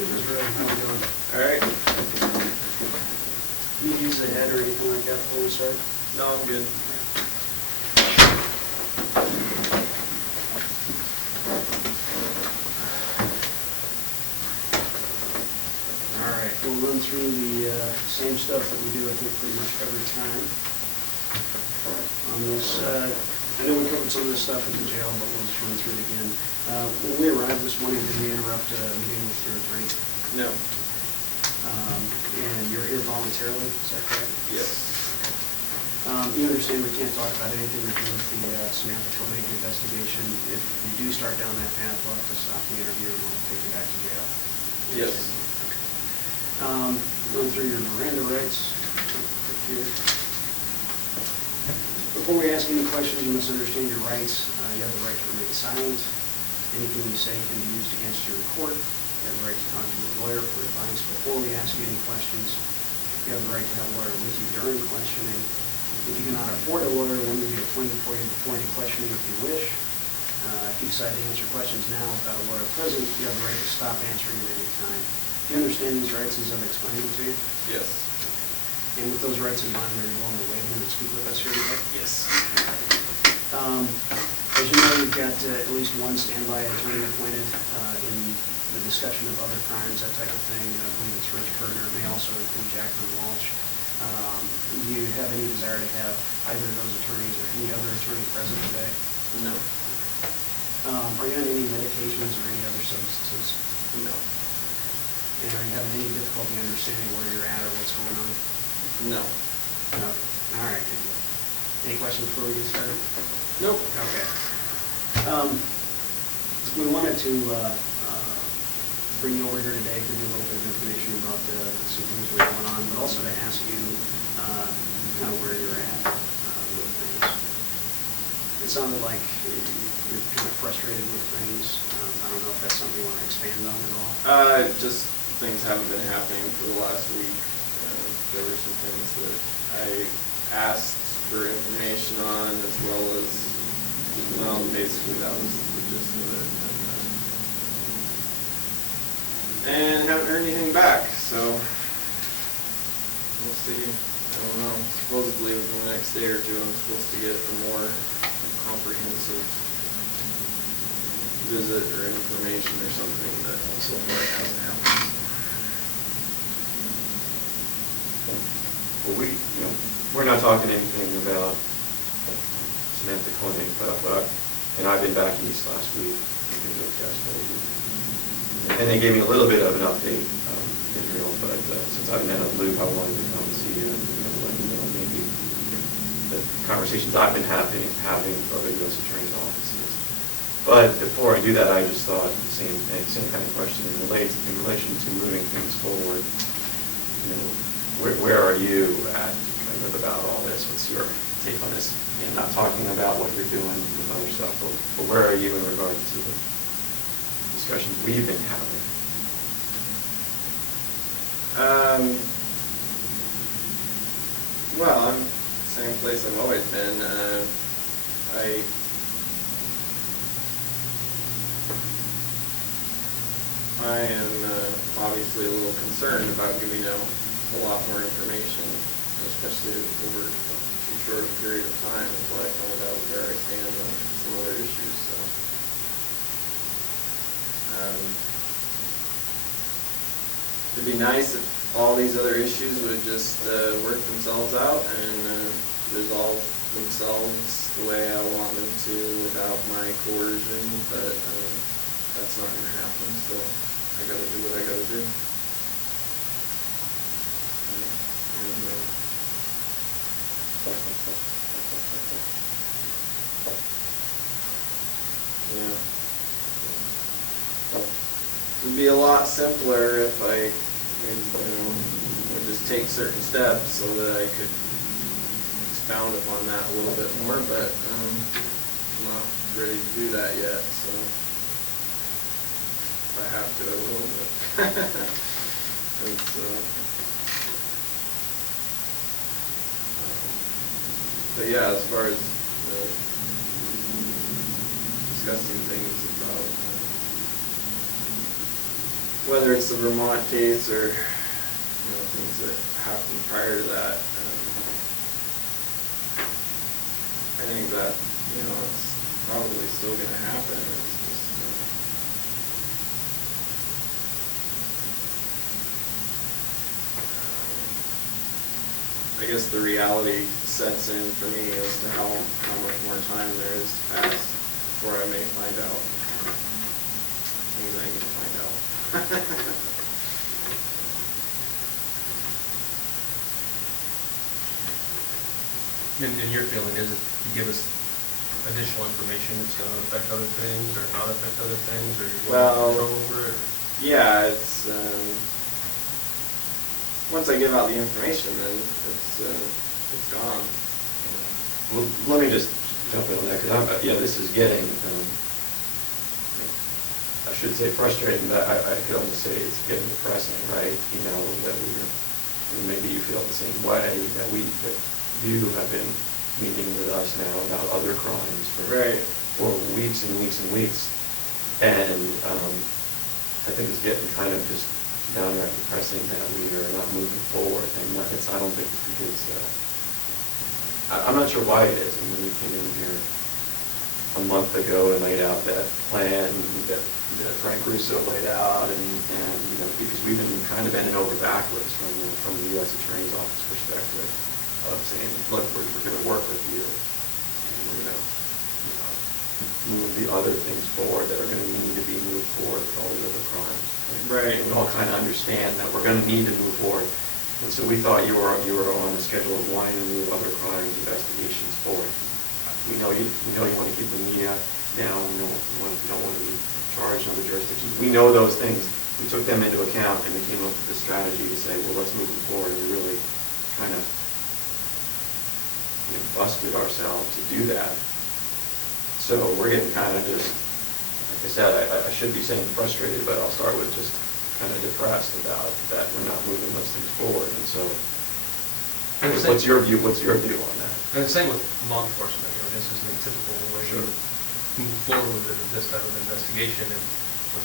How we doing? All right. You use the head or anything like that before we start? No, I'm good. All right, we'll run through the same stuff that we do, I think, pretty much every time. On this, I know we covered some of this stuff at the jail, but we'll just run through it again. When we arrived this morning, did we interrupt a meeting with your attorney? No. And you're here voluntarily, is that correct? Yes. You understand we can't talk about anything to do with the Samantha Koenig investigation. If you do start down that path, we'll have to stop the interview and we'll take you back to jail. Yes. Okay. Going through your Miranda rights. Here. Before we ask any questions, you must understand your rights. You have the right to remain silent. Anything you say can be used against you in court. You have the right to talk to a lawyer for advice before we ask you any questions. You have the right to have a lawyer with you during questioning. If you cannot afford a lawyer, one will be appointed for you before any questioning if you wish. If you decide to answer questions now without a lawyer present, you have the right to stop answering at any time. Do you understand these rights as I've explained them to you? Yes. And with those rights in mind, are you willing to waive them and speak with us here today? Yes. As you know, you've got at least one standby attorney appointed in the discussion of other crimes, that type of thing. I believe it's Rich Kerner. It may also include Jacqueline Walsh. Do you have any desire to have either of those attorneys or any other attorney present today? No. Are you on any medications or any other substances? No. And are you having any difficulty understanding where you're at or what's going on? No. No. All right. Any questions before we get started? Nope. Okay. We wanted to bring you over here today, give you a little bit of information about some things that are going on, but also to ask you kind of where you're at with things. It sounded like you're kind of frustrated with things. I don't know if that's something you want to expand on at all. Just things haven't been happening for the last week. There were some things that I asked for information on, as well as, well, basically that was the gist of it. And haven't heard anything back, so we'll see. I don't know. Supposedly within the next day or two, I'm supposed to get a more comprehensive visit or information or something, that so far hasn't happened. Well, we're not talking anything about Samantha Koenig, but and I've been back east last week. And they gave me a little bit of an update, Israel, but since I've been out of the loop, I wanted to come and see you and let you know maybe the conversations I've been having with other U.S. attorneys' offices. But before I do that, I just thought the same kind of question in relation to moving things forward. You know, where are you at kind of about all this? What's your take on this? And not talking about what you're doing with other stuff, but where are you in regard to the discussions we've been having? Well, I'm same place I've always been. I am obviously a little concerned about giving out a lot more information, especially over too short a period of time until I find out where I stand on some other issues. So, it'd be nice if all these other issues would just work themselves out and resolve themselves the way I want them to without my coercion, but that's not going to happen, so I got to do what I got to do. Yeah. It would be a lot simpler if I would just take certain steps so that I could expound upon that a little bit more, but I'm not ready to do that yet, so if I have to, I will, but yeah, as far as discussing things about whether it's the Vermont case or, things that happened prior to that, I think that, it's probably still gonna happen. It's just, I guess the reality sets in for me as to how much more time there is to pass before I may find out things I need to find out. And your feeling is that you give us additional information that's going to affect other things or not affect other things, or you're going to have control over it? Yeah, it's once I give out the information, then it's gone. Well, let me just jump in on that, because this is getting, I should say frustrating, but I could almost say it's getting depressing, right? That maybe you feel the same way, that you have been meeting with us now about other crimes for weeks and weeks and weeks. And I think it's getting kind of just downright depressing that we are not moving forward. And I don't think it's because, I'm not sure why it is. I mean, we came in here a month ago and laid out that plan that Frank Russo laid out, and because we've been kind of bending over backwards from the U.S. Attorney's Office perspective, of saying, look, we're going to work with you, and we're going to move the other things forward that are going to need to be moved forward with all the other crimes. Right. And we all kind of understand that we're going to need to move forward. And so we thought you were on the schedule of wanting to move other crimes investigations forward. We know you want to keep the media down. We don't want to be charged in other jurisdictions. We know those things. We took them into account, and we came up with this strategy to say, well, let's move them forward, and really kind of busted ourselves to do that. So we're getting kind of just, like I said, I should be saying frustrated, but I'll start with just kind of depressed about that we're not moving those things forward. And so, what's your view on that? And the same with law enforcement. This isn't typical way you move forward with this type of investigation. And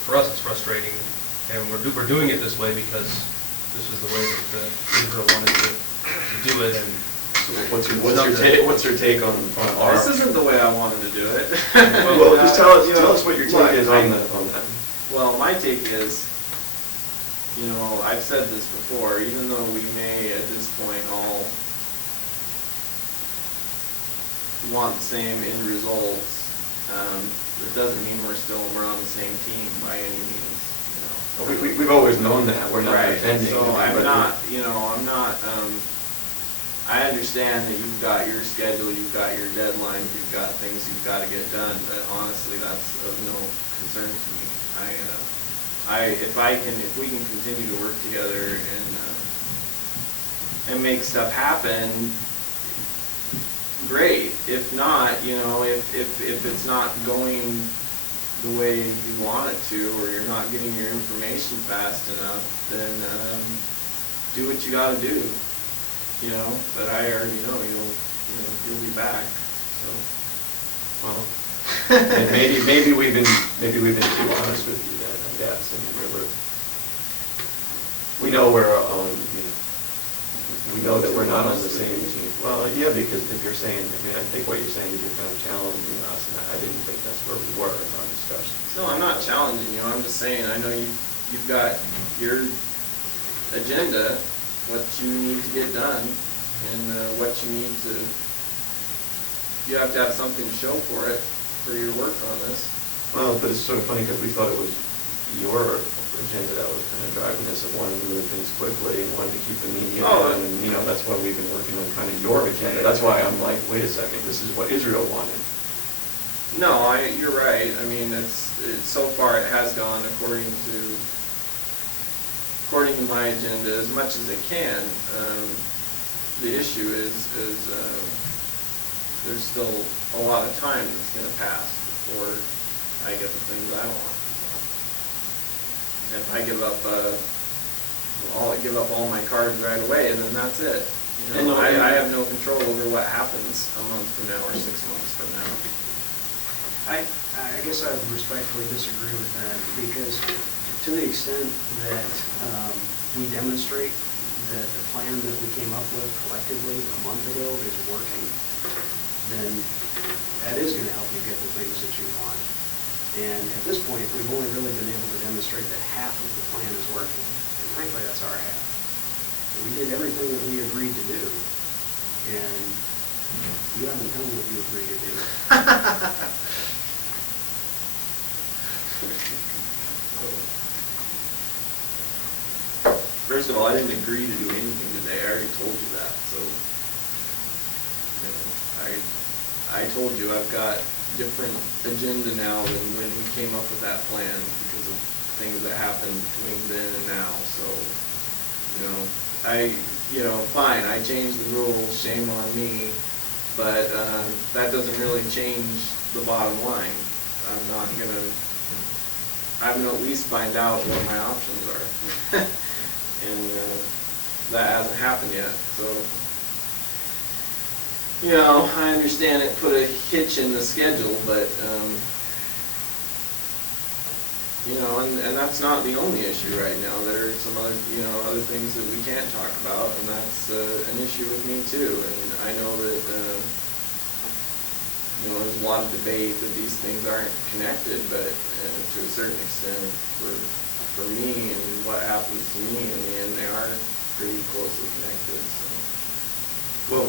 for us, it's frustrating, and we're doing it this way because this is the way that Israel wanted to do it. And so what's your take on our? This isn't the way I wanted to do it. Well, just tell us what your take is on that. Well, my take is, I've said this before, even though we may at this point all want the same end results, it doesn't mean we're on the same team by any means. We've always known that. We're not pretending. So I'm not. I understand that you've got your schedule, you've got your deadlines, you've got things you've got to get done. But honestly, that's of no concern to me. If we can continue to work together and make stuff happen, great. If not, if it's not going the way you want it to, or you're not getting your information fast enough, then do what you got to do. But I already know you'll be back. So, well, and maybe we've been too honest with you then, I guess. I mean, we know we know that we're not on the same team. Well, yeah, because if you're saying, I think what you're saying is you're kind of challenging us, and I didn't think that's where we were in our discussion. No, I'm not challenging you. I'm just saying I know you've got your agenda, what you need to get done, and what you have to have something to show for it, for your work on this. Well, but it's sort of funny because we thought it was your agenda that was kind of driving this, of wanting to move things quickly and wanting to keep the media on, and that's why we've been working on kind of your agenda. That's why I'm like, wait a second, this is what Israel wanted. No, you're right. I mean, it's so far it has gone according to my agenda as much as it can. The issue is there's still a lot of time that's going to pass before I get the things I want. So, if I give up all my cards right away, and then that's it. I have no control over what happens a month from now or 6 months from now. I guess I would respectfully disagree with that, because To the extent that we demonstrate that the plan that we came up with collectively a month ago is working, then that is going to help you get the things that you want. And at this point, we've only really been able to demonstrate that half of the plan is working. And frankly, that's our half. We did everything that we agreed to do, and you haven't done what you agreed to do. First of all, I didn't agree to do anything today. I already told you that. So, you know, I told you I've got different agenda now than when we came up with that plan because of things that happened between then and now. So, fine, I changed the rules, shame on me, but that doesn't really change the bottom line. I'm going to at least find out what my options are. And that hasn't happened yet. So, I understand it put a hitch in the schedule, but, and that's not the only issue right now. There are some other things that we can't talk about, and that's an issue with me too. And I know that, there's a lot of debate that these things aren't connected, but to a certain extent, for me and what happens to me in the end, they are pretty closely connected. So. Well,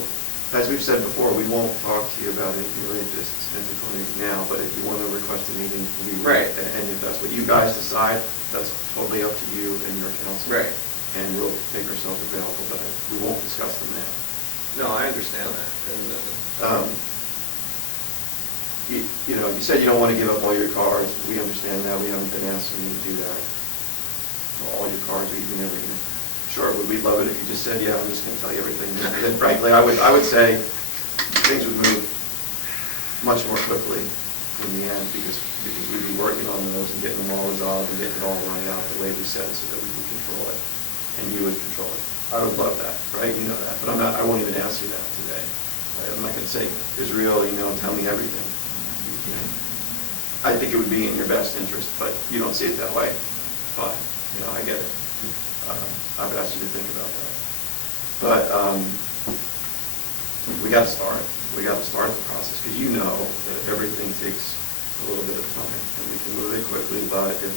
as we've said before, we won't talk to you about anything related to significantly now, but if you want to request a meeting, we will. Right. And if that's what you guys decide, that's totally up to you and your council. Right. And we'll make ourselves available, but we won't discuss them now. No, I understand that. And, you said you don't want to give up all your cars. We understand that. We haven't been asking you to do that. All your cars, we've been never going to. Sure, we'd love it if you just said, yeah, I'm just going to tell you everything. And then frankly, I would say things would move much more quickly in the end because we'd be working on those and getting them all resolved and getting it all lined out the way we said so that we can control it and you would control it. I would love that, right? You know that. But I won't even ask you that today. Right? I'm not going to say, Israel, tell me everything. I think it would be in your best interest, but you don't see it that way. Fine. I get it. I've asked you to think about that. But we got to start. We got to start the process because that everything takes a little bit of time and we can move it quickly. But if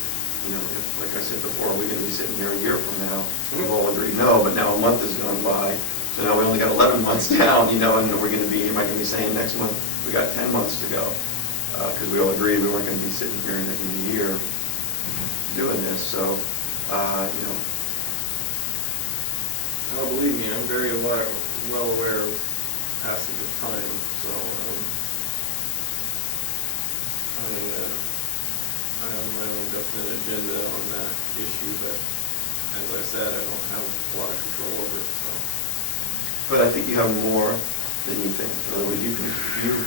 like I said before, we're going to be sitting here a year from now, we'll all agree no. But now a month has gone by, so now we only got 11 months down. And we're going to be. Am I going to be saying next month we got 10 months to go? Because we all agreed we weren't going to be sitting here in a year doing this. So. Oh, believe me, I'm very well aware of passage of time, so I have my own definite agenda on that issue, but as I said, I don't have a lot of control over it. So. But I think you have more than you think. In other words, if you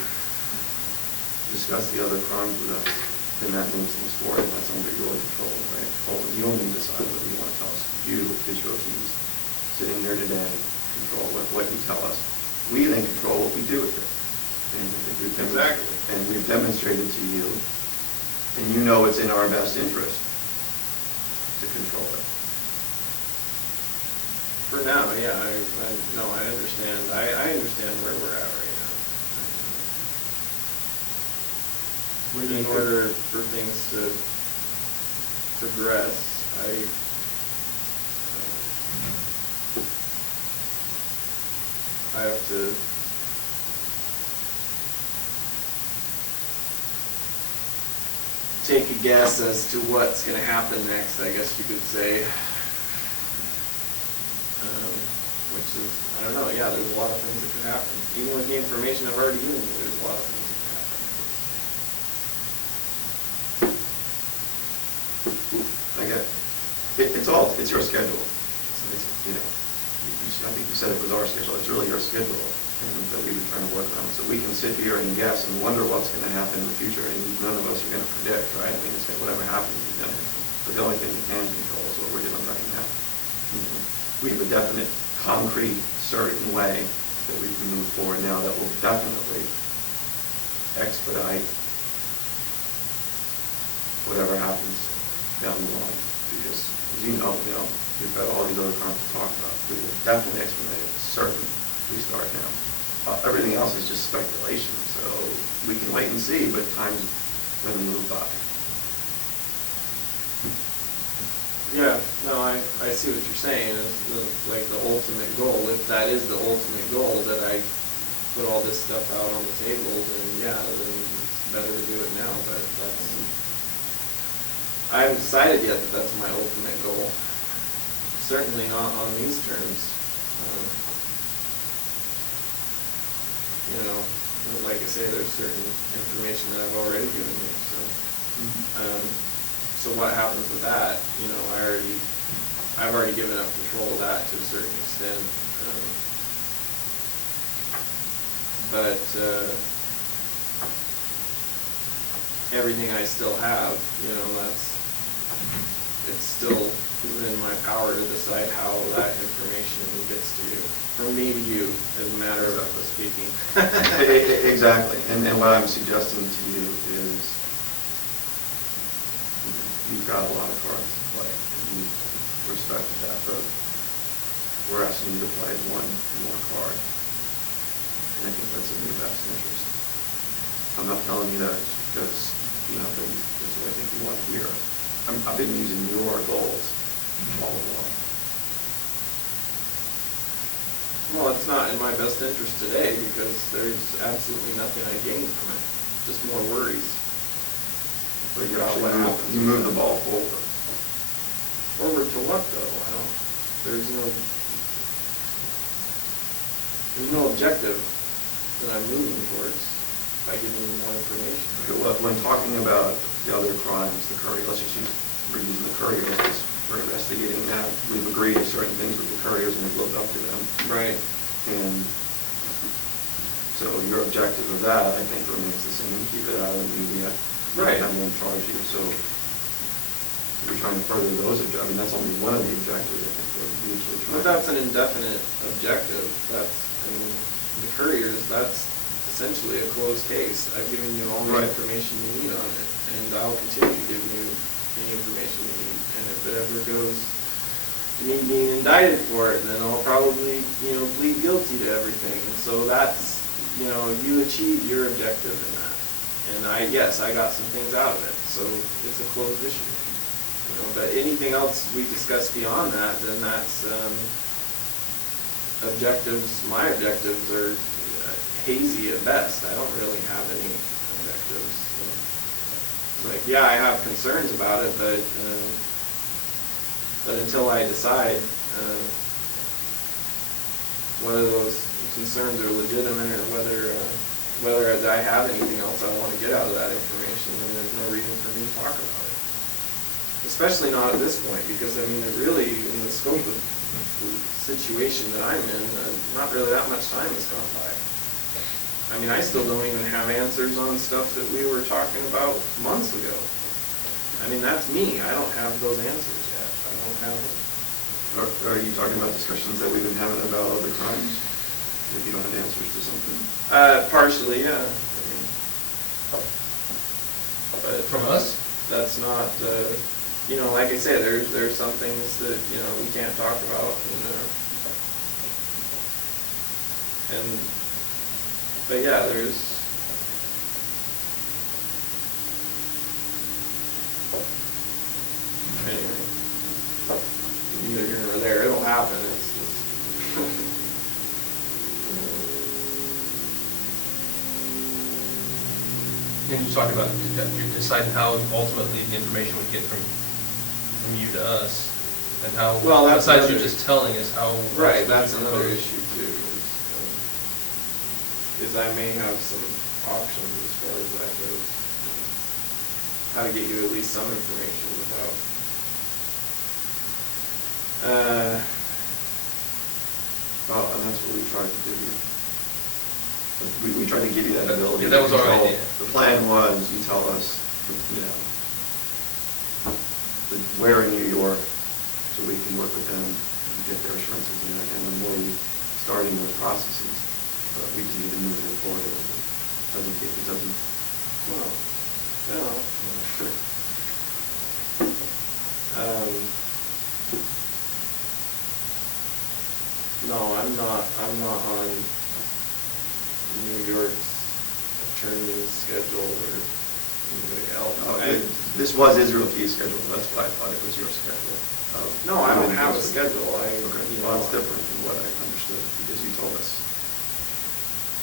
discuss the other crimes with us, then that moves things forward, and that's under your control, right? You only decide what you want to tell us. You, Israel Keys, sitting here today, control what you tell us. We then control what we do with it. And Exactly. And we've demonstrated to you, and you know it's in our best interest to control it. For now, yeah, I understand. I understand where we're at right now. In order for things to progress, I have to take a guess as to what's going to happen next, I guess you could say. Which is, I don't know, yeah, there's a lot of things that could happen. Even with the information I've already given you, there's a lot of things that could happen. I get it. It's your schedule. I think you said it was our schedule. It's really your schedule that we've been trying to work on. So we can sit here and guess and wonder what's going to happen in the future, and none of us are going to predict, right? I mean, it's whatever happens is going to happen. But the only thing we can control is what we're doing right now. We have a definite, concrete, certain way that we can move forward now that will definitely expedite whatever happens down the line. as you know, we've got all these other crimes to talk about. We will definitely expedite it, certain, we start now. Everything else is just speculation, so we can wait and see, but time's going to move by. Yeah, no, I see what you're saying. It's like the ultimate goal. If that is the ultimate goal, that I put all this stuff out on the table, then yeah, then it's better to do it now. But I haven't decided yet that that's my ultimate goal. Certainly not on these terms. Like I say, there's certain information that I've already given you. So what happens with that? I've already given up control of that to a certain extent. But everything I still have, it's still within my power to decide how that information gets to you. From me to you, as a matter of speaking. Exactly. And what I'm suggesting to you is you've got a lot of cards to play, and we respect that, but we're asking you to play one card. And I think that's in your best interest. I'm not telling you that because, that's what I think you want to hear. I've been using your goals all along. Well, it's not in my best interest today because there's absolutely nothing I gain from it, just more worries. But you move the ball forward. Forward to what though? There's no objective that I'm moving towards by giving you more information. Okay, when talking about the other crimes, the courier, let's just we're using the couriers because we're investigating that. We've agreed to certain things with the couriers and we've lived up to them. Right. And so your objective of that, I think, remains the same. Keep it out of the media. Right. And won't charge you. So we're trying to further those objectives. I mean, that's only one of the objectives, I think, we're mutually trying. But that's an indefinite objective. The couriers, that's essentially a closed case. I've given you all the information you need on it, and I'll continue to give you any information you need. And if it ever goes to me being indicted for it, then I'll probably, plead guilty to everything. And so that's, you achieve your objective in that. And I got some things out of it. So it's a closed issue. But anything else we discuss beyond that, then that's objectives. My objectives are hazy at best. I don't really have any objectives. I have concerns about it, but until I decide whether those concerns are legitimate or whether I have anything else I want to get out of that information, then there's no reason for me to talk about it. Especially not at this point, because really, in the scope of the situation that I'm in, not really that much time has gone by. I still don't even have answers on stuff that we were talking about months ago. That's me. I don't have those answers yet. I don't have them. Are you talking about discussions that we've been having about other crimes? If you don't have answers to something? Partially, yeah. But From us? That's not, like I said, there's some things that, we can't talk about. But yeah, there's, anyway, neither here nor there. It'll happen. It's just. And you talk about you're deciding how ultimately the information would get from you to us, and how, besides you just telling us how. Right, that's another issue too. Is I may have some options as far as that goes. How to get you at least some information without. Well, and that's what we tried to do. We tried to give you that ability. Yeah, that was our idea. The plan was, you tell us, where in New York, so we can work with them, get their assurances, and then we're starting those processes. But we just need to move it forward. It doesn't. Well, no. No, I'm not on New York's attorney's schedule or anybody else. This was Israel Key's schedule, that's why I thought it was your schedule. No, I don't have a schedule. Okay, well, it's different from what I understood, because you told us,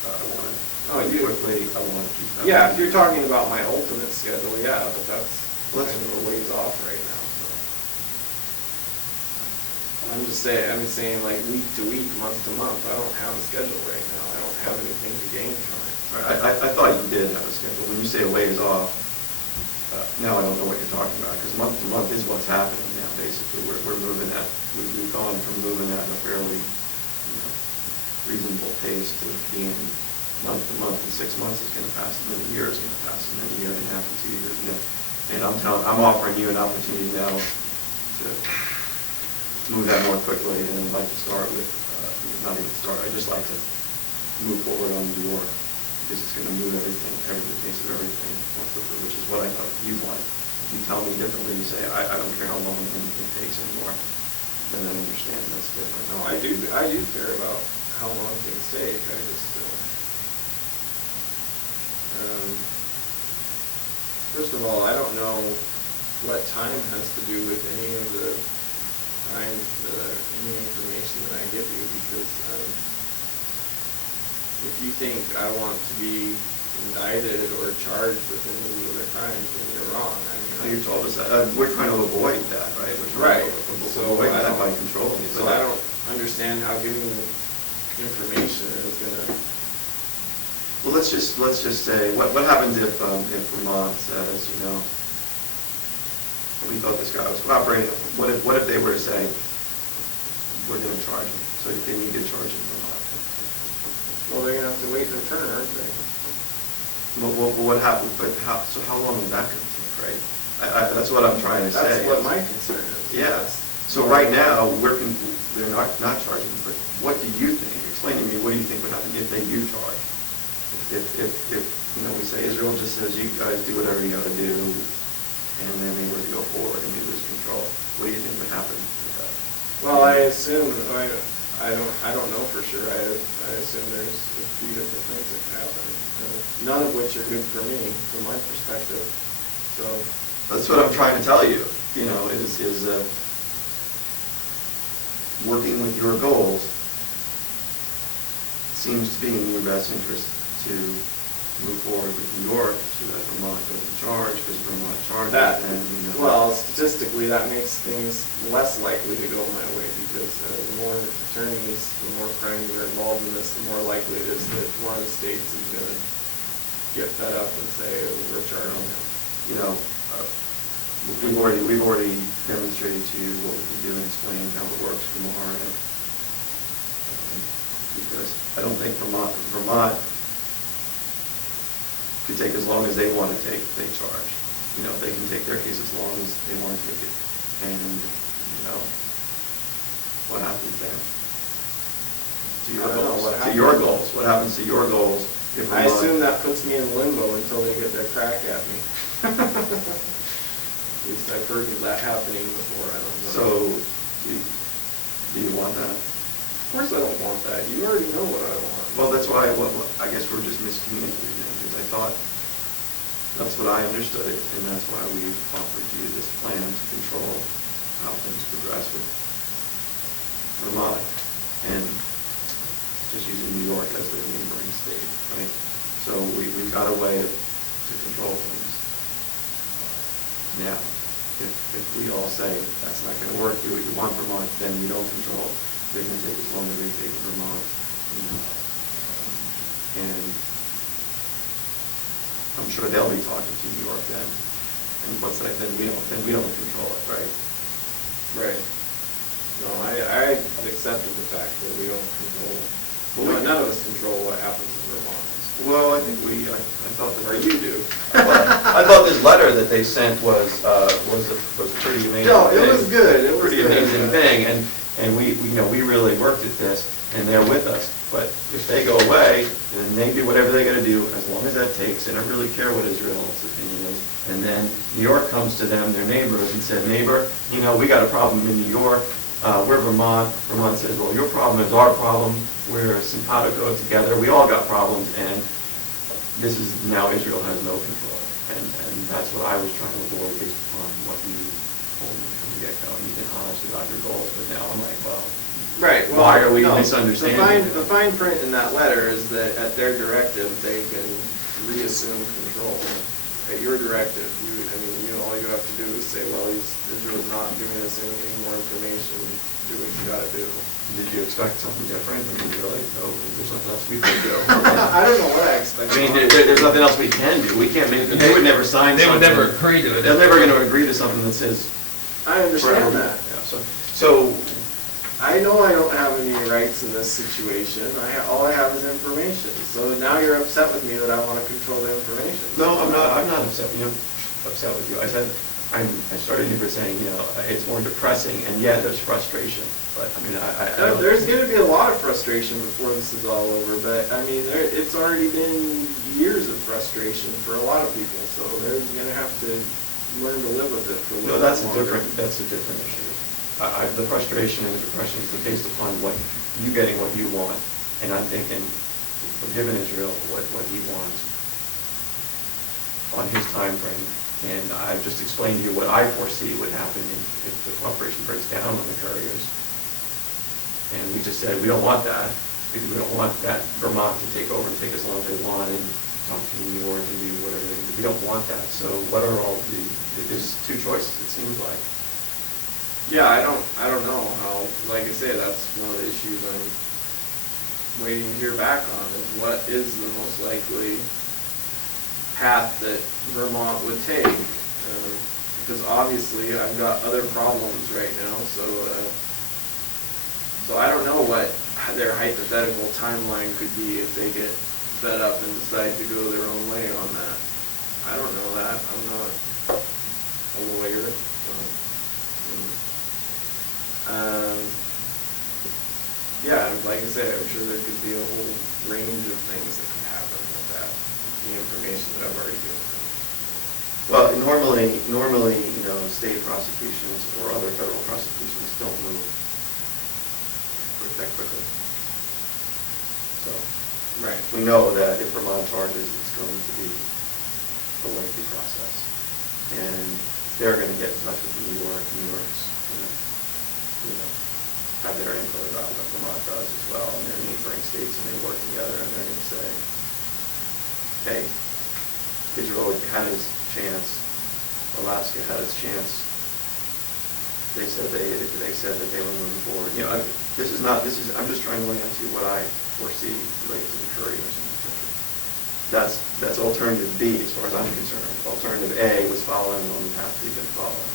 I want to, quickly, I want to keep that. Yeah, if you're talking about my ultimate schedule, yeah, but that's kind Let's- of a ways off right now, so. I'm just saying like week to week, month to month, I don't have a schedule right now. I don't have anything to gain from it. I thought you did have a schedule. When you say a ways off, now I don't know what you're talking about, because month to month is what's happening now, basically. We're moving at, we've gone from moving at a fairly, reasonable pace to being month to month, and 6 months is gonna pass, and then a year is gonna pass, and then a year and a half, and 2 years, and I'm offering you an opportunity now to move that more quickly, and I'd like to start with, not even start, I'd just like to move forward on New York, because it's gonna move everything, the pace of everything more quickly, which is what I thought you want. If you tell me differently, you say, I don't care how long anything takes anymore, then I understand that's different. No, I do care about how long things take. I just, first of all, I don't know what time has to do with any of the any information that I give you, because if you think I want to be indicted or charged with any of the other crimes, then you're wrong. I mean, You told us that, we're trying to avoid that, right? We're trying to avoid that by controlling it. So I don't understand how giving you information is gonna. Well, let's just say, what happens if Vermont says, we thought this guy was cooperating, what if they were to say, we're gonna charge him, so they need to charge him Vermont? Well, they're gonna have to wait their turn, aren't they? Well, what happens, so how long is that gonna take, right? That's what I'm trying to say. That's what my concern is. Yeah, so right now, they're not charging, but what do you think? Explain to me, what do you think would happen if they do charge? If we say Israel just says, you guys do whatever you gotta do, and then they were to go forward and we lose control, what do you think would happen with that? Well, I assume, I don't know for sure. I assume there's a few different things that could happen, none of which are good for me, from my perspective, so. That's what I'm trying to tell you, is working with your goals seems to be in your best interest to move forward with New York, so that Vermont doesn't charge, because Vermont charges, and, Well, statistically, that makes things less likely to go my way, because the more attorneys, the more crimes are involved in this, the more likely it is that one of the states is gonna get fed up and say, we're charging them. We've already demonstrated to you what we can do and explained how it works from our end. Because I don't think Vermont could take as long as they want to take, they charge. They can take their case as long as they want to take it. And, what happens then? To your goals. To your goals. What happens to your goals if Vermont... I assume that puts me in limbo until they get their crack at me. At least I've heard of that happening before, I don't know. So, do you want that? Of course I don't want that. You already know what I want. Well, that's why, I guess we're just miscommunicating, because I thought that's what I understood it, and that's why we offered you this plan to control how things progress with Vermont, and just using New York as the neighboring state, right? So we've got a way to control things. Now, if we all say, that's not gonna work, do what you want Vermont, then we don't control, they're gonna take as long as they take Vermont, and I'm sure they'll be talking to New York then, and what's that, then we don't control it, right? Right. No, I accepted the fact that we don't control, none of us control what happens in Vermont. Well, I think I thought that... Or you do. I thought this letter that they sent was pretty amazing. No, it was good. It was pretty good. amazing thing, and we really worked at this, and they're with us. But if they go away, then they do whatever they got to do, as long as that takes. They don't really care what Israel's opinion is. And then New York comes to them, their neighbors, and said, neighbor, we got a problem in New York. We're Vermont. Vermont says, well, your problem is our problem. We're simpatico together. We all got problems, and this is now Israel has no control. And that's what I was trying to avoid based upon what you told me from the get-go. You've been honest about your goals, but now I'm like, well, Right. Well, why are we no, misunderstanding? The fine print in that letter is that at their directive, they can reassume control. At your directive, all you have to do is say, well, Israel's not giving us any more information, do what you gotta do. Did you expect something different? I mean, really? No, there's nothing else we can do. I don't know what I expected. I mean, there's nothing else we can do. We can't make, they would never sign They something. would never agree to it. They're never gonna agree to something that says. I understand that. Yeah, so, I know I don't have any rights in this situation. All I have is information. So now you're upset with me that I want to control the information. no, I'm not upset, upset with you. I said, I started you by saying, it's more depressing, and yeah, there's frustration, but I mean, I don't. There's going to be a lot of frustration before this is all over, but I mean, it's already been years of frustration for a lot of people, so they're going to have to learn to live with it for a No, little that's bit longer. a different issue. The frustration and the depression is based upon what you getting what you want, and I'm thinking, we're giving Israel what he wants on his time frame, and I just explained to you what I foresee would happen if the cooperation breaks down on the couriers. And we just said, we don't want that, because we don't want that Vermont to take over and take as long as they want and talk to New York and do whatever they do. We don't want that. So what are all there's two choices, it seems like. Yeah, I don't know how, like I say, that's one of the issues I'm waiting to hear back on, is what is the most likely path that Vermont would take. Because obviously I've got other problems right now, so I don't know what their hypothetical timeline could be if they get fed up and decide to go their own way on that. I don't know that. I'm not a lawyer. So. Yeah, like I said, I'm sure there could be a whole range of things that could happen with that, the information that I've already given them. Well, normally, state prosecutions or other federal prosecutions don't move that quickly. So, Right. we know that if Vermont charges, it's going to be a lengthy process. And they're going to get in touch with New York. New York's have their input about what Vermont does as well, and they're neighboring states, and they work together, and they're going to say, hey, Israel had his chance, Alaska had its chance. They said that they were moving forward. I'm just trying to lay out to you what I foresee related to the couriers in the future. That's alternative B as far as I'm concerned. Alternative A was following on the path we've been following.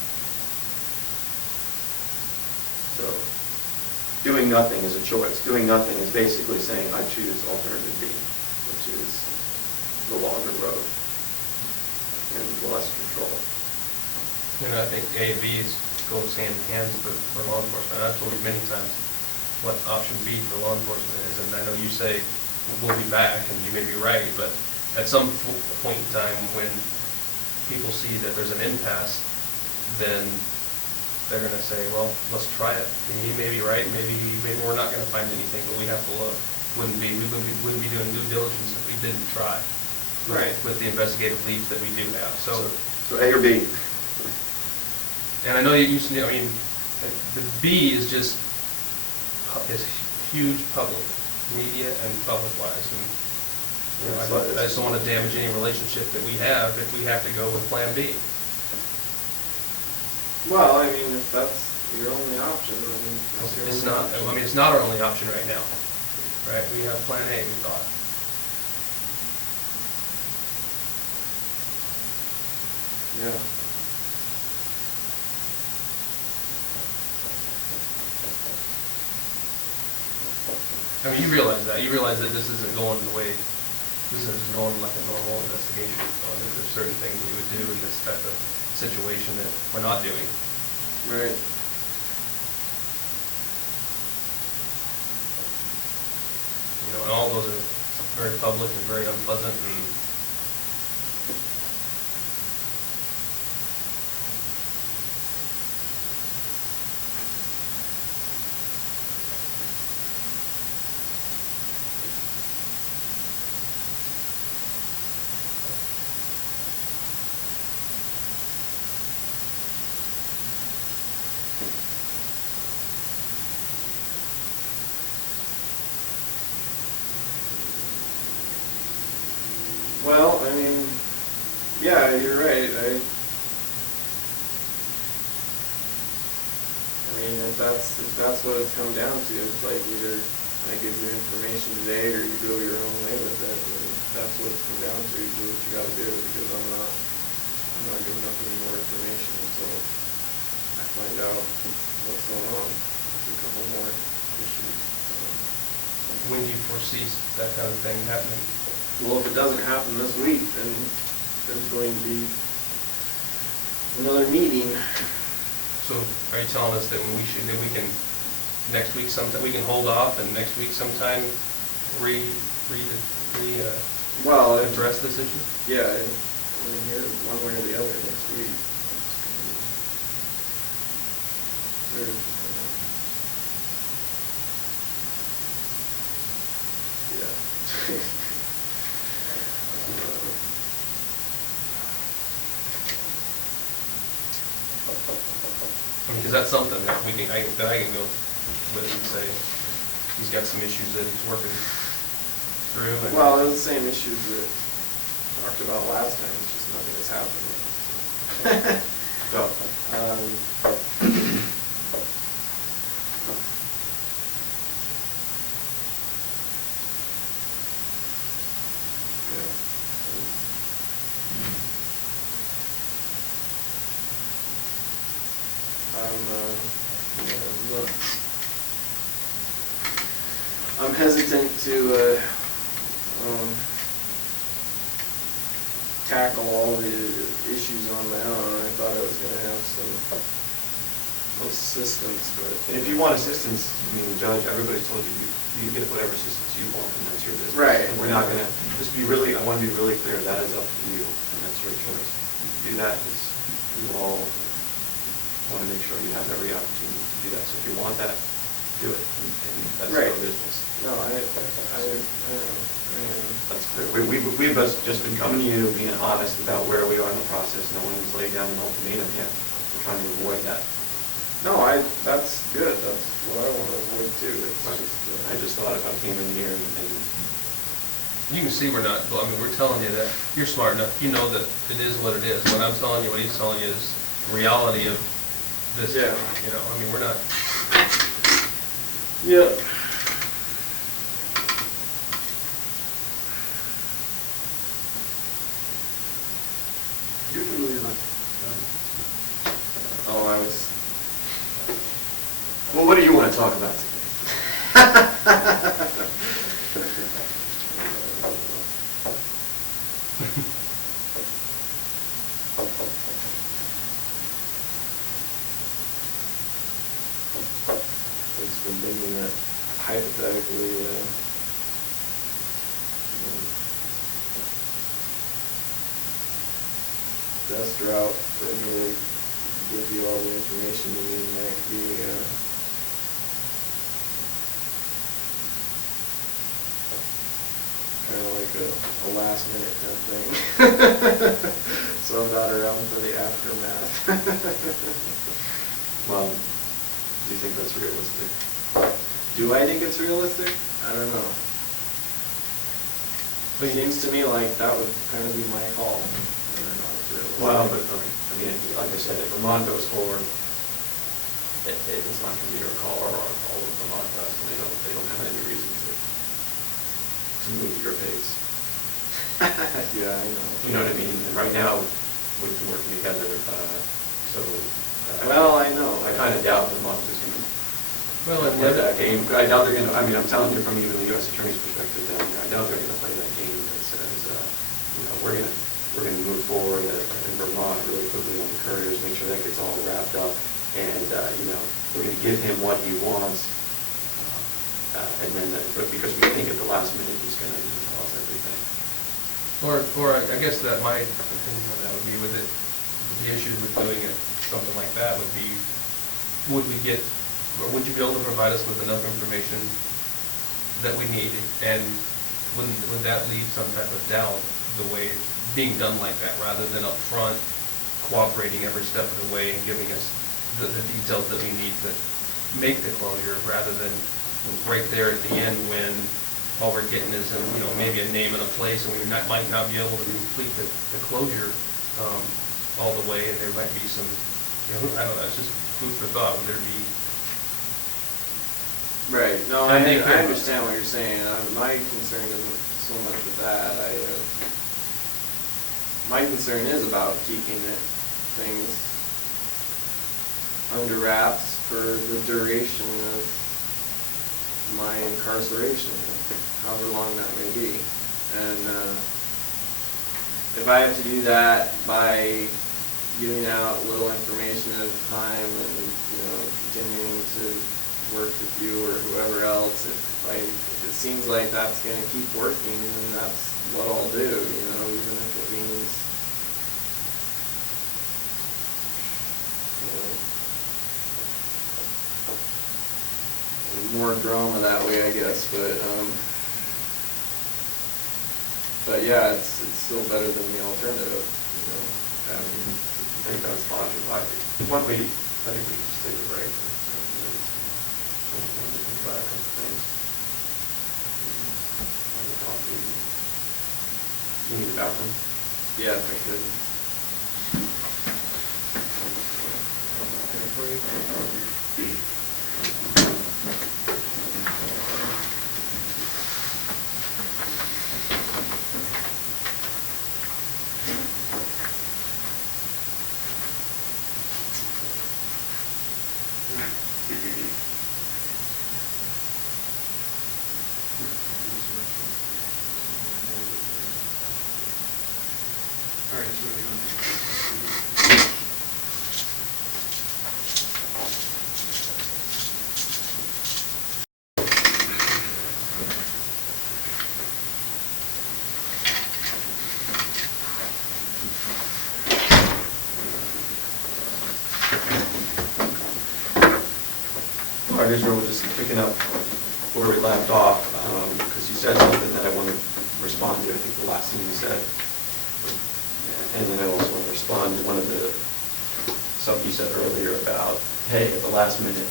So, doing nothing is a choice. Doing nothing is basically saying I choose alternative B, which is the longer road and less control. I think A and B goes hand in hand for law enforcement. I've told you many times what option B for law enforcement is, and I know you say we'll be back, and you may be right, but at some point in time when people see that there's an impasse, then they're going to say, well, let's try it. He may be right, maybe we're not going to find anything, but we have to look. We wouldn't be doing due diligence if we didn't try. Right. With the investigative leads that we do have. So A or B? And I know you used to, the B is just huge public, media and public-wise. And I just don't want to damage any relationship that we have if we have to go with Plan B. Well, if that's your only option, that's your It's only not. option. It's not our only option right now, right? We have Plan A. We thought. Yeah. You realize that. You realize that this isn't going the way. This isn't going like a normal investigation. There's certain things we would do in this type of situation that we're not doing. Right. And all those are very public and very unpleasant, and I mean, yeah, you're right. I mean, if that's what it's come down to, it's like either I give you information today or you go your own way with it. And that's what it's come down to. You do what you got to do, because I'm not giving up any more information until I find out what's going on. There's a couple more issues. When do you foresee that kind of thing happening? Well, if it doesn't happen this week, then there's going to be another meeting. So are you telling us that we can, next week sometime, we can hold off and next week sometime Well, address this issue? yeah, we're here one way or the other next week. Yeah. I mean, because that's something that I can go with and say, he's got some issues that he's working through. And Well, they're the same issues that we talked about last time, it's just nothing has happened yet. So, I'm hesitant to tackle all the issues on my own. I thought I was going to have some assistance, but and if you want assistance, I mean, Judge, everybody's told you, you get whatever assistance you want, and that's your business. Right. And we're not gonna, just be really, I wanna be really clear, that is up to you, and that's your choice. Do that, you all wanna make sure you have every opportunity to do that. So if you want that, do it, and that's Right. your business. no, I don't know. That's clear. We've just been coming to you, being honest about where we are in the process. No one has laid down an ultimatum yet. We're trying to avoid that. No, that's good. That's what I want to avoid too. It's just, I just thought if I came in here and you can see we're not, I mean, we're telling you that you're smart enough, you know that it is what it is. What I'm telling you, what he's telling you is reality of this, Yeah. you know, I mean, we're not. yeah. You're familiar enough. Oh, I was. well, what do you want to talk about today? Just been thinking that hypothetically, dust drought for me to give you all the information you need might be kind of like a last minute kind of thing. So I'm not around for the aftermath. Well, do you think that's realistic? Do I think it's realistic? I don't know. It seems to me like that would kind of be my call. Whether or not it's realistic. Well, but, okay, again, like I said, if Vermont goes forward, it's not going to be your call or our call with Vermont does, and they don't have any reason to move your pace. Yeah, I know. You know what I mean? And right now, we've been working together, so. Well, I know. I kind of doubt Vermont is going to Well, play that game. I doubt they're going to, I mean, I'm telling you from even the U.S. Attorney's perspective down there, I doubt they're going to play that game that says, we're going to move forward in Vermont really quickly on the couriers, make sure that gets all wrapped up, and, we're going to give him what he wants, and then, but because we think at the last minute he's going to tell us everything. Or I guess that my opinion on that would be with it, the issue with doing it, something like that would be, would you be able to provide us with enough information that we need, and would that leave some type of doubt the way it's being done like that, rather than up front cooperating every step of the way and giving us the details that we need to make the closure, rather than right there at the end when all we're getting is, maybe a name and a place, and we might not be able to complete the closure all the way, and there might be some, I don't know, it's just food for thought. Would there be? Right, no, I I think that- understand what you're saying. My concern isn't so much with that. My concern is about keeping things under wraps for the duration of my incarceration, however long that may be. And if I have to do that by giving out little information at a time and, continuing to work with you or whoever else, if it seems like that's going to keep working, then that's what I'll do, even if it means, more drama that way, I guess, but yeah, it's still better than the alternative, having. I think that's logical. I think we just take a break. Try a couple things. You need a bathroom? Yeah, if I could. All right, so you want to- All right, Israel, we're just picking up where we left off, because you said something that I want to respond to, I think the last thing you said. And then I also want to respond to something you said earlier about, hey, at the last minute,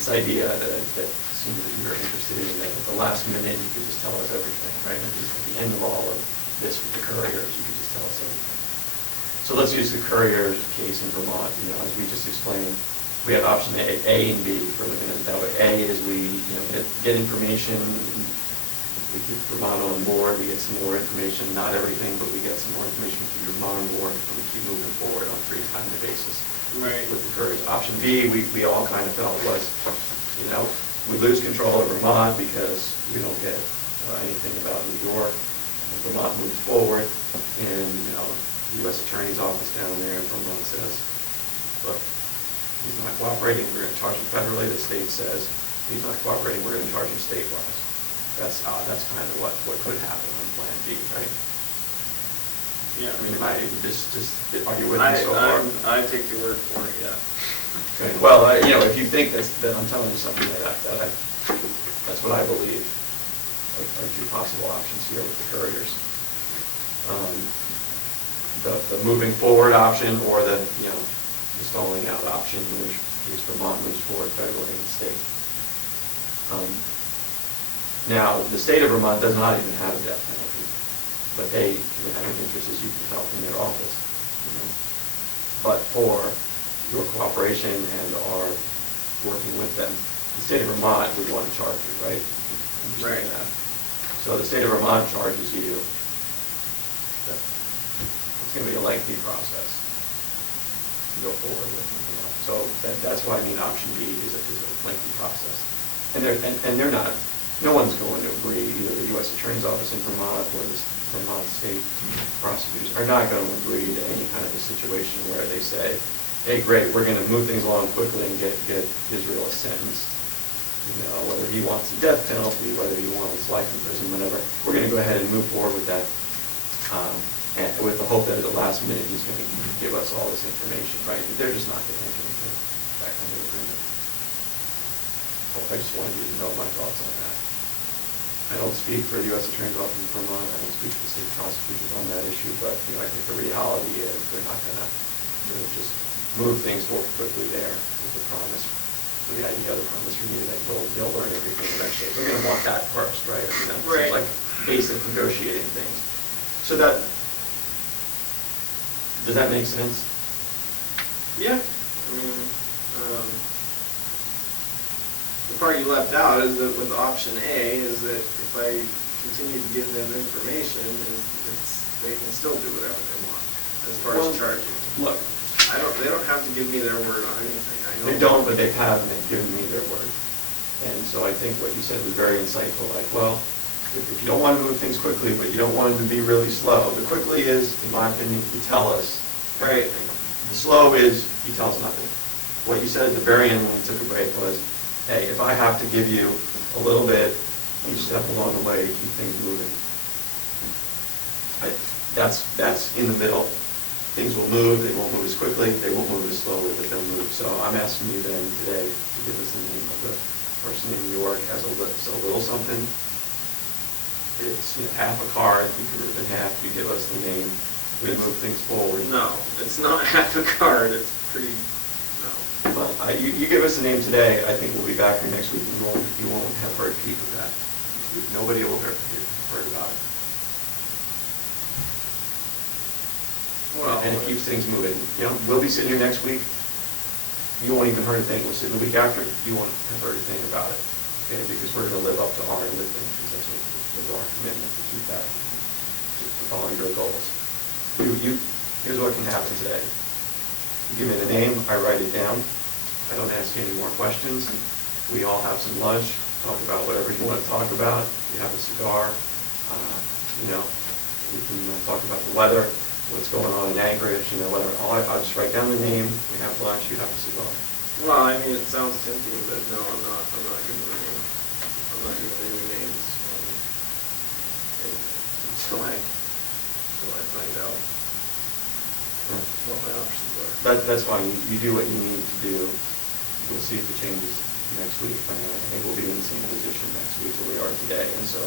this idea that seems that you were interested in, that at the last minute you could just tell us everything, right? At the end of all of this with the couriers, you could just tell us everything. So let's use the courier case in Vermont. As we just explained, we have option A and B. We're looking at it that way. A is we get information. We keep Vermont on board. We get some more information, not everything, but we get some more information. We keep Vermont on board, and we keep moving forward on a free-time basis. Right. With the couriers. Option B, we all kind of felt was, we lose control of Vermont because we don't get anything about New York. Vermont moves forward, and the U.S. Attorney's Office down there in Vermont says, look, he's not cooperating, we're going to charge him federally. The state says, he's not cooperating, we're going to charge him state-wise. That's kind of what could happen on Plan B, right? Yeah. I mean, are you with me so far? I take your word for it, yeah. Okay. Well, if you think that I'm telling you something like that, that's what I believe are two possible options here with the couriers. The moving forward option, or the stalling out option, in which case Vermont moves forward federally and state. Now, the state of Vermont does not even have a death penalty, but they have an interest, as you can tell from their office. But for your cooperation and our working with them, the state of Vermont would want to charge you, right? Right. That. So the state of Vermont charges you. It's going to be a lengthy process to go forward with. So that's why I mean option B is a lengthy process. And they're not. No one's going to agree. Either the U.S. Attorney's Office in Vermont or the Vermont state prosecutors are not going to agree to any kind of a situation where they say, hey, great, we're going to move things along quickly and get Israel sentenced. Whether he wants the death penalty, whether he wants life in prison, whatever. We're going to go ahead and move forward with that, and with the hope that at the last minute he's going to give us all this information, right? But they're just not going to enter into that kind of agreement. Well, I just wanted you to know my thoughts on that. I don't speak for the U.S. Attorney's Office in Vermont. I don't speak for the state prosecutors on that issue, but I think the reality is they're not going to just move things forward quickly there with the promise, the idea of the premise for me that they'll learn everything eventually. They're gonna want that first, right? I mean, that's Right. like basic negotiating things. So that, does that make sense? Yeah, I mean, the part you left out is that with option A, is that if I continue to give them information, they can still do whatever they want, as far Well, as charging. Look, They don't have to give me their word on anything, I know. they don't, but they have, and they've given me their word. And so I think what you said was very insightful, like, well, if you don't want to move things quickly, but you don't want them to be really slow, the quickly is, in my opinion, you tell us. Right. The slow is, you tell us nothing. What you said at the very end when we took a break was, hey, if I have to give you a little bit each step along the way to keep things moving. That's in the middle. Things will move, they won't move as quickly, they won't move as slowly, but they'll move. So I'm asking you then today to give us the name of the person in New York has a little something. It's half a card, you can rip it in half, you give us the name, we move things forward. No, it's not half a card, it's pretty, no. Well, you give us a name today, I think we'll be back here next week, you won't have heard Pete with that. Nobody will have heard about it. Well, And it keeps things moving. We'll be sitting here next week, you won't even heard a thing, we'll sit in the week after, you won't have heard a thing about it. Okay, because we're gonna live up to our end of things, because that's what is our commitment to keep that, to follow your goals. Here's what can happen today. You give me the name, I write it down, I don't ask you any more questions, we all have some lunch, talk about whatever you want to talk about, you have a cigar, we can talk about the weather, what's going on in Anchorage, whatever. I'll just write down the name, we have lunch, you have a cigar. well, I mean, it sounds tempting, but no, I'm not giving a name. I'm not giving any names until I find out what my options are. That's fine, you do what you need to do, we'll see if it changes next week. I think we'll be in the same position next week that we are today, and so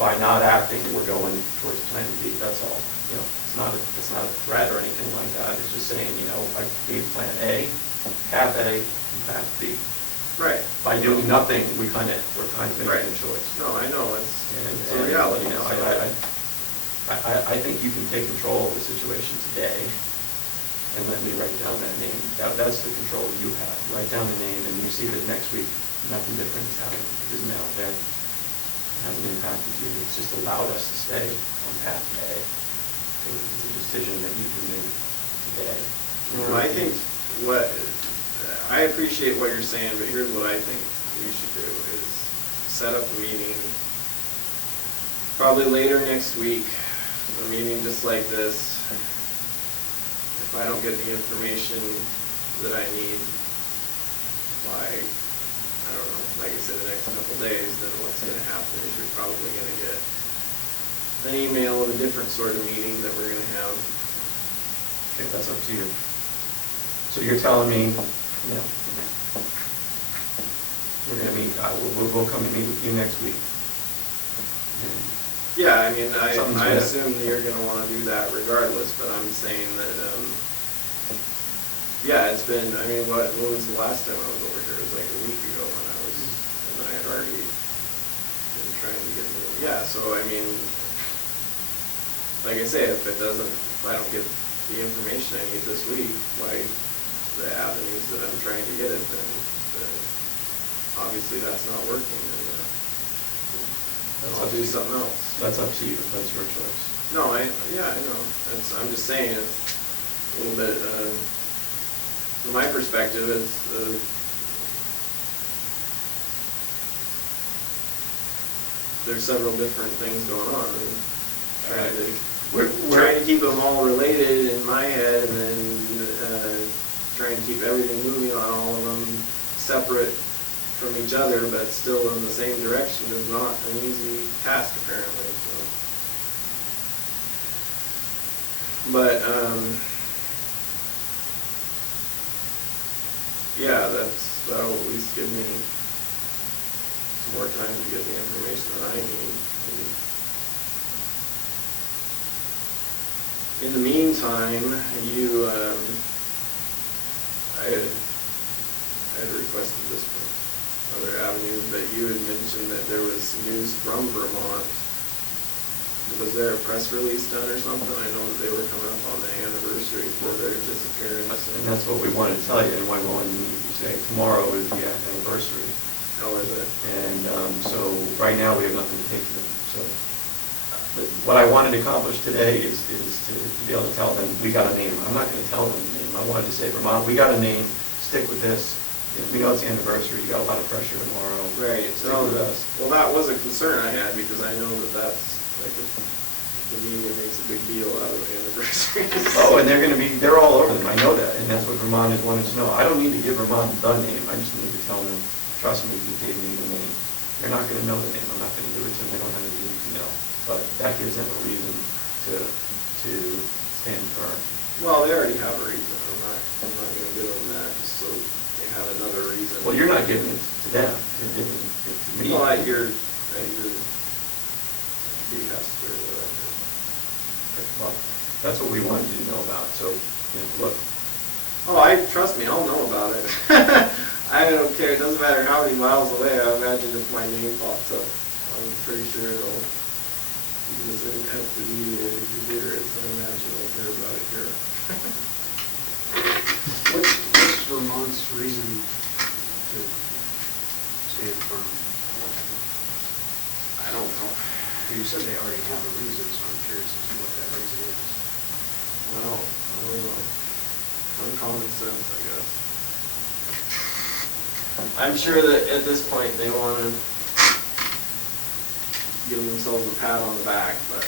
by not acting, we're going towards plan B, that's all. It's not a threat or anything like that, it's just saying, I gave plan A, path A, and path B. Right. By doing nothing, we're kind of making Right. a choice. No, I know, it's a And, reality. I think you can take control of the situation today and let me write down that name. That's the control you have. Write down the name, and you see that next week, nothing different is happening. It isn't out there. It hasn't impacted you. It's just allowed us to stay on path A. It's a decision that you can make today. I think I appreciate what you're saying, but here's what I think we should do is set up a meeting, probably later next week, a meeting just like this. If I don't get the information that I need by, I don't know, like I said, the next couple of days, then what's going to happen is you're probably going to get an email of a different sort of meeting that we're going to have. Okay, that's up to you. So you're telling me, we're going to meet, we'll come and meet with you next week. Yeah, I mean, I Something's assume that you're gonna wanna do that regardless, but I'm saying that, it's been, what was the last time I was over here? It was like a week ago and I had already been trying to get moving. Yeah, so like I say, if I don't get the information I need this week, like the avenues that I'm trying to get it, then obviously that's not working, and I'll do something else. That's up to you, that's your choice. No, I know. I'm just saying it's a little bit, from my perspective, there's several different things going on. Trying to keep them all related in my head, and then trying to keep everything moving on all of them separate from each other, but still in the same direction is not an easy task, apparently. So. But that'll at least give me some more time to get the information that I need. In the meantime, I had requested this from other avenues, but you had mentioned that there was news from Vermont. Was there a press release done or something? I know that they were coming up on the anniversary for their disappearance. And that's what we wanted to tell you, and why we wanted you say tomorrow is the anniversary. How is it? And so right now, we have nothing to take to them. So what I wanted to accomplish today is to be able to tell them, we got a name. I'm not going to tell them the name. I wanted to say, Vermont, we got a name, stick with this. We know it's the anniversary, you got a lot of pressure tomorrow. Right. Stick with us. Well, that was a concern I had, because I know that that's, like, the media makes a big deal out of anniversaries. Oh, and they're all over them, I know that, and that's what Vermont has wanted to know. I don't need to give Vermont the name, I just need to tell them, trust me, if you gave me the name. They're not going to know the name, I'm not going to do it to them, they don't have any reason to know. But that gives them a reason to stand firm. Well, they already have a reason. I'm not going to give them that just so they have another reason. Well, you're not giving it to them, you're giving it to me. Well, at your behest or whatever. Well, that's what we wanted you to know about, so, look. Oh, trust me, I'll know about it. I don't care, it doesn't matter how many miles away. I imagine if my name pops up, I'm pretty sure it'll, even as the media degenerates, I imagine I'll hear about it here. What's Vermont's reason to stand firm? I don't know. You said they already have a reason, so I'm curious as to what that reason is. Well, I don't know. Uncommon sense, I guess. I'm sure that at this point they want to give themselves a pat on the back, but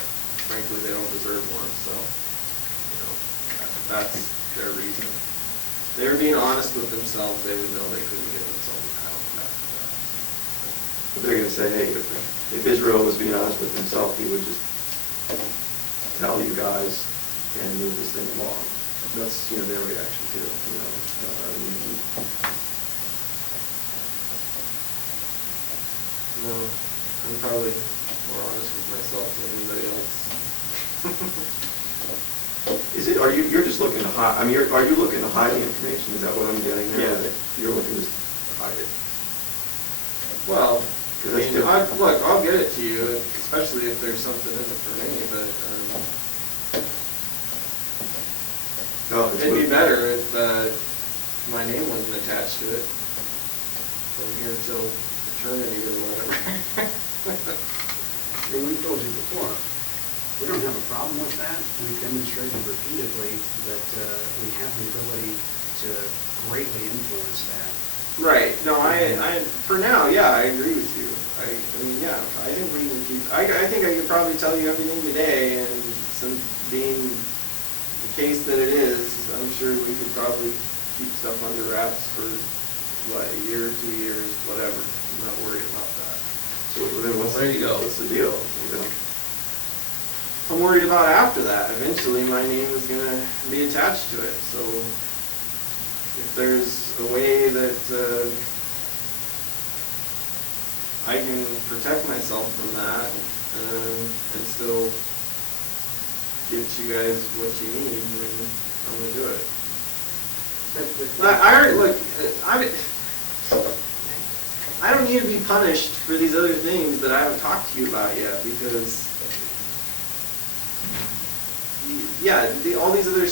frankly they don't deserve one, so, that's their reason. If they were being honest with themselves, they would know they couldn't give themselves a pat on the back for that. But they're going to say, hey, if Israel was being honest with himself, he would just tell you guys and move this thing along. That's, their reaction too, No, I'm probably more honest with myself than anybody else. You're just looking to hide, are you looking to hide the information? Is that what I'm getting there? Yeah. That you're looking to hide it? Well, Because that's different. look, I'll get it to you, especially if there's something in it for me, but it'd be better if my name wasn't attached to it from here till eternity or whatever. And we've told you before, we don't have a problem with that. We've demonstrated repeatedly that we have the ability to greatly influence that. Right. No, for now, yeah, I agree with you. I mean, yeah, I think we can keep, I think I could probably tell you everything today, and some being the case that it is, I'm sure we could probably keep stuff under wraps for, a year, 2 years, whatever. I'm not worried about that. So then There you go. What's the deal? I'm worried about after that. Eventually, my name is going to be attached to it. So if there's a way that I can protect myself from that and still get you guys what you need, then I'm going to do it. I don't need to be punished for these other things that I haven't talked to you about yet, because all these other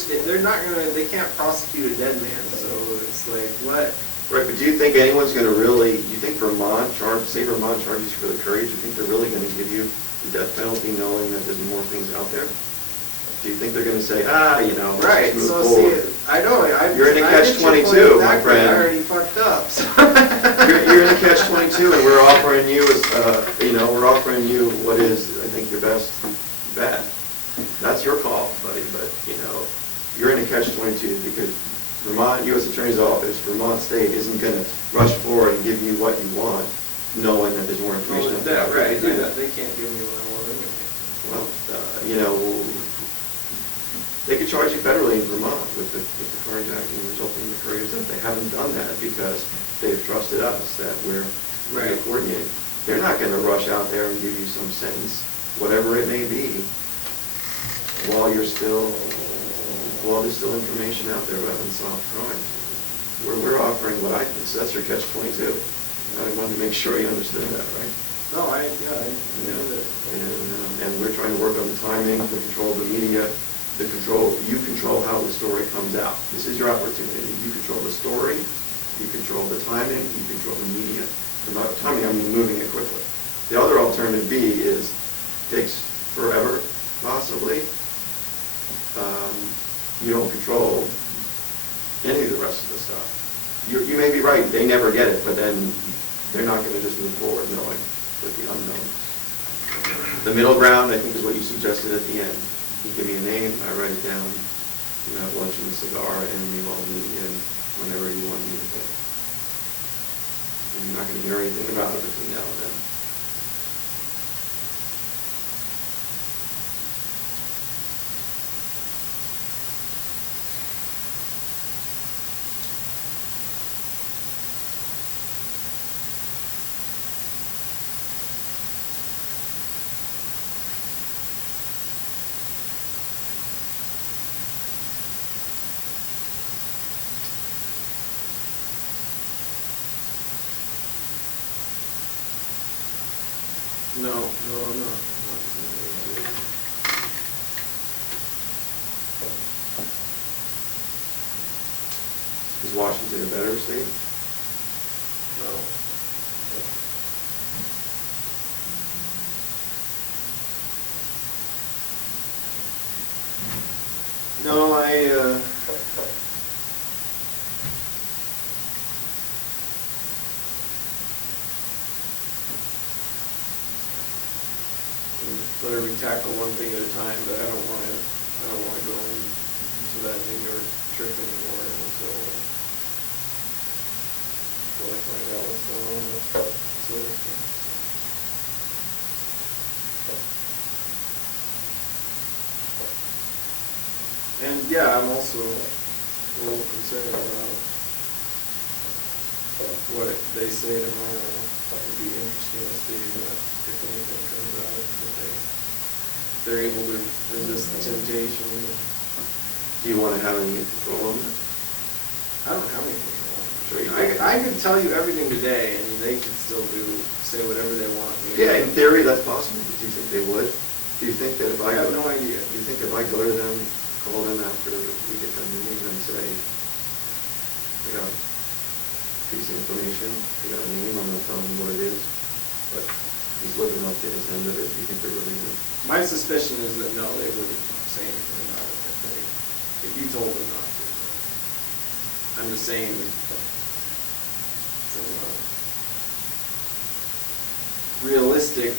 they can't prosecute a dead man, so it's like, what? Right, but do you think anyone's going to really, do you think Vermont charges you for the courage? Do you think they're really going to give you the death penalty knowing that there's more things out there? Do you think they're going to say, let's right, just so move forward? see, I know, You're in a catch-22, my friend. I already fucked up. So. You're in a catch-22, and we're offering you, what is, I think, your best bet. That's your call, buddy, but, you're in a catch-22 because Vermont U.S. Attorney's Office, Vermont State isn't going to rush forward and give you what you want, knowing that there's more information. Well, right, they can't give me what I want anyway. Well, they could charge you federally in Vermont with the carjacking resulting in the couriers. They haven't done that because they've trusted us that we're coordinating. They're not going to rush out there and give you some sentence, whatever it may be, while there's still information out there about unsolved crime. we're offering what I think, so that's your catch-22. I wanted to make sure you understood that, right? No, I know that. And we're trying to work on the timing, the control of the media, you control how the story comes out. This is your opportunity. You control the story, you control the timing, you control the media. And by timing, I mean moving it quickly. The other alternative B is, takes forever, possibly. You don't control any of the rest of the stuff. You may be right, they never get it, but then they're not going to just move forward knowing with the unknown. The middle ground, I think, is what you suggested at the end. You give me a name, I write it down, you have lunch and a cigar, and we all meet again whenever you want to meet again. And you're not going to hear anything about it between now and then. No, I'm not. Is Washington a better state? No, whatever, we tackle one thing at a time, but I don't want to go into that New York trip anymore until I find out what's going on with this other stuff. And yeah, I'm also a little concerned about what they say tomorrow. It'd be interesting to see if anything comes out, if they're able to resist the temptation. Do you want to have any control on that? I don't have any control. Sure you do. I could tell you everything today, and they could still say whatever they want. Yeah, in theory, that's possible. Do you think they would? Do you think that if I have no idea. Do you think if I go to them, call them after we get done meeting and say, we got a piece of information, we got a name, I'm not telling them what it is, but he's living up to his end of it, do you think they're really good? My suspicion is that no, they wouldn't say anything about it if you told them not to. I'm just saying from a realistic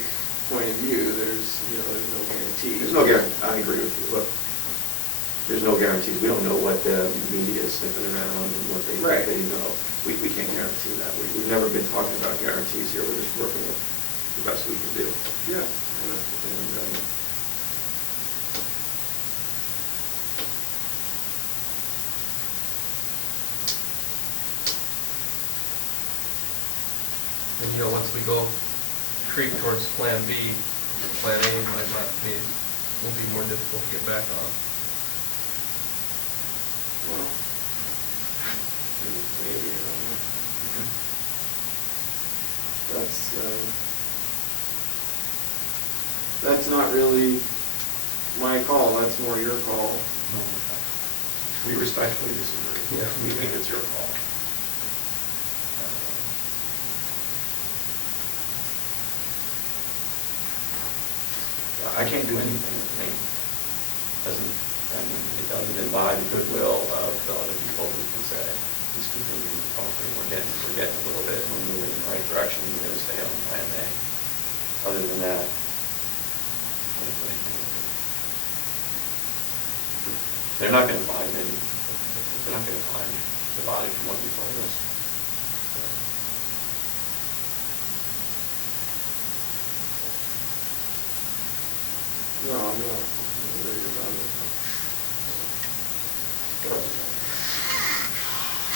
point of view, there's no guarantee. There's no guarantee. I agree with you. Look, there's no guarantees. We don't know what the media is sniffing around and what they know. We can't guarantee that. We've never been talking about guarantees here. We're just working with the best we can do. Yeah. And once we go creep towards Plan B, Plan A might not be, will be more difficult to get back on. Well, maybe, I don't know. That's not really my call, that's more your call. No. We respectfully disagree. Yeah. We think it's your call. I can't do anything with the name. It doesn't imbibe the goodwill of the other people who can say, these people are talking, we're getting a little bit, we're moving in the right direction, we're going to stay on Plan A. Other than that, they're not going to find the body from what you told us. No, I'm not worried about it.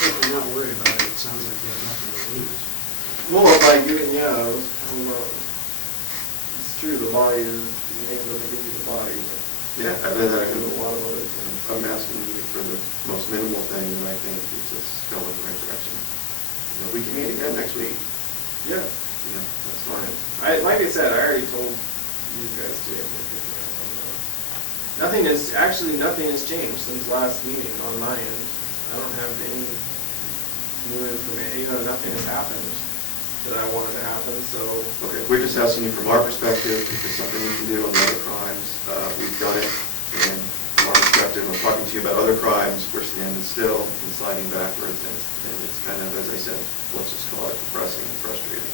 If you're not worried about it, it sounds like you have nothing to lose. Well, by giving, it's true, the body is, the name doesn't give you the body, but Yeah, I bet that. a lot of other things. I'm asking you for the most minimal thing that I think keeps us going in the right direction. You know, we can meet again next week, Yeah, you know, that's fine. like I said, I already told you guys to. Nothing has changed since last meeting on my end. I don't have any new information, nothing has happened that I wanted to happen, so. Okay, we're just asking you from our perspective, if there's something we can do on the other crimes, we've done it. And from our perspective, I'm talking to you about other crimes, we're standing still and sliding backwards, and it's kind of, as I said, let's just call it depressing and frustrating.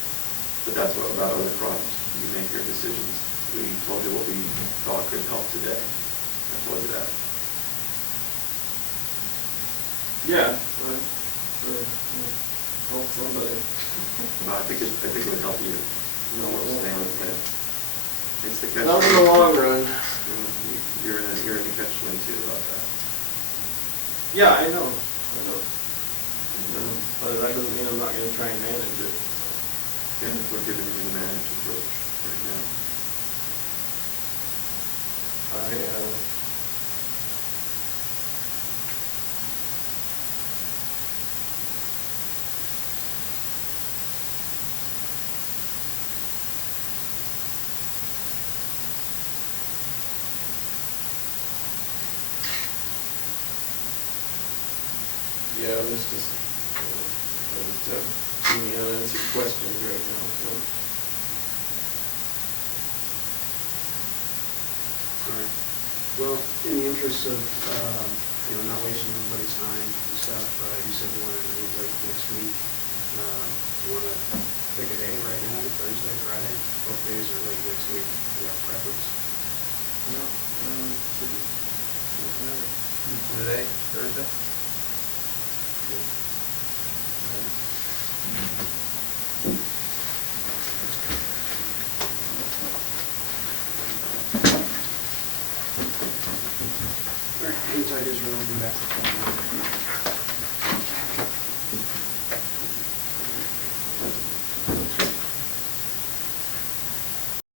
But that's what about other crimes. You make your decisions. We told you what we thought could help today. I told you that. Yeah, help somebody. I think it would help you. Know what we're saying. It's the catch. Not in the long run. You're in the catch-22 about that. Yeah, I know. But that doesn't mean I'm not gonna try and manage it. Yeah, we're giving you the managed approach right now. Yeah, there's just, I just have too many unanswered questions right now, so. All right. Well, in the interest of, not wasting everybody's time and stuff, you said you wanted to meet like next week. You want to pick a day right now, Thursday, Friday? Both days are late next week. Do you have a preference? No, Today, Thursday? All right, hang tight, Israel, we'll be back.